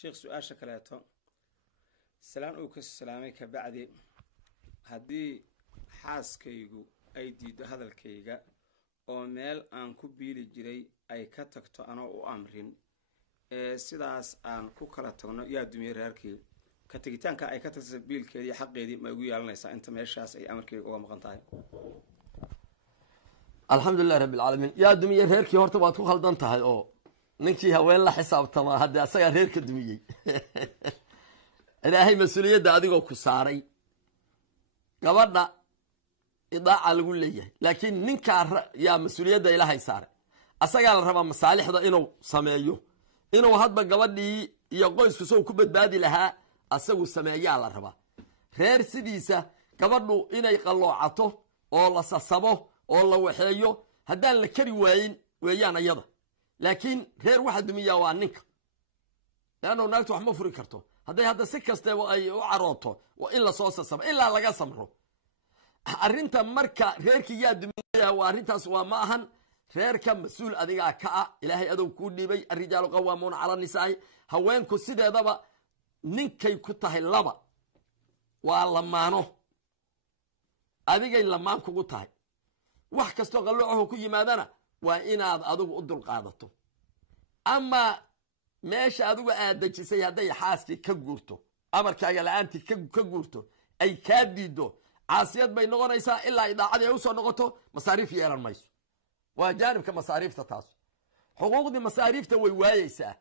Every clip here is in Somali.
شيخ سؤال شكلاته سلام أوكس سلامي كبعدي هدي حاس كيجو أي ديد هذا الكيجا أو ميل أن كبير جري أي كتكتو أنا وأمرين sidaas aan ku kala tagno yaa dumiyay reerkii ka tagitaanka ay ka tasay biilkeedii xaqeedii ma ugu yeelanaysaa inta meeshaas ay amarkeega uga maqan tahay alxamdulillahi rabbil alamin yaa dumiyay reerkii horta waad ku khaldan tahay oo ninkii haween la xisaabtama hadda asaga reerka dumiyay ilaahay mas'uuliyadda adigoo ku saaray gabadha idaaca lagu leeyahay laakiin ninka yaa mas'uuliyadda ilaahay saaray asaga la rabaa masaalixda inuu sameeyo inuu hadba gabadhii iyo qoysku soo ku badbaadi lahaa asagu sameeyaa la rabaa reer sidiisa gabadhu inay qaloocato oo la sasabo oo la waxeeyo haddaan la kari waayin weeyaan ayada laakiin reer waxa dumiya waa ninka laana naagtu wax ma furi karto hadday hadda si kasta ay u carooto waa in la soo sasabo ilaa laga samro arrinta marka reerkii yaa dumiya waa arrintaas waa ma ahan reerka mas'uul adiga ka ah ilaahay adow ku dhibay arrijaalu qawwaamuuna cala nisaa haweenku sideedaba ninkay ku tahay laba waa lamaano adigay lamaan kugu tahay wax kasto qalooco ku yimaadana waa inaad adigu u dul qaadato ama meesha adigu aad dajisay haday xaaskii ka guurto amarkaaga la'aantii ka guurto ay ka diido caasiyad bay noqonaysaa ilaa idaacadii ay u soo noqoto masaariif yeelan mayso waa jaanibka masaariifta taas xuquuqdii masaariifta way waayaysaa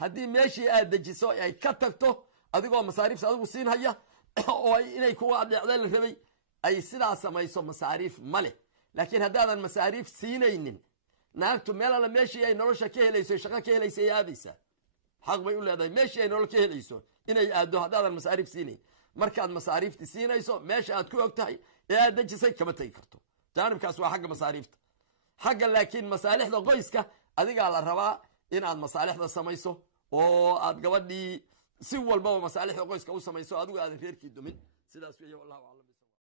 haddii meeshii aad dejiso ay ka tagto adigoo masaariifta adigu siin haya oo inay kuwa adeecda la rabay ay sidaa samayso masaariif male laakiin haddaadan masaariif siinaynin naagtu meel alla meeshii ay nolosha ka helayso shaqo ka helayso ay aadaysaa xaq bay u leedahay meeshii ay nolol ka helayso inay aado haddaadan masaariif siinayn markaad masaariifti siinayso meesha aad ku og tahay ee aad dejisay kama tagi karto jaanibkaas waa xagga masaariifta xagga laakiin masaalixda qoyska adiga la rabaa inaad masaalixda samayso oo aad gabadhii si walba masaalixda qoyska u samayso adigu aad reerkii dumin sidaas weeye wallahu a'lam.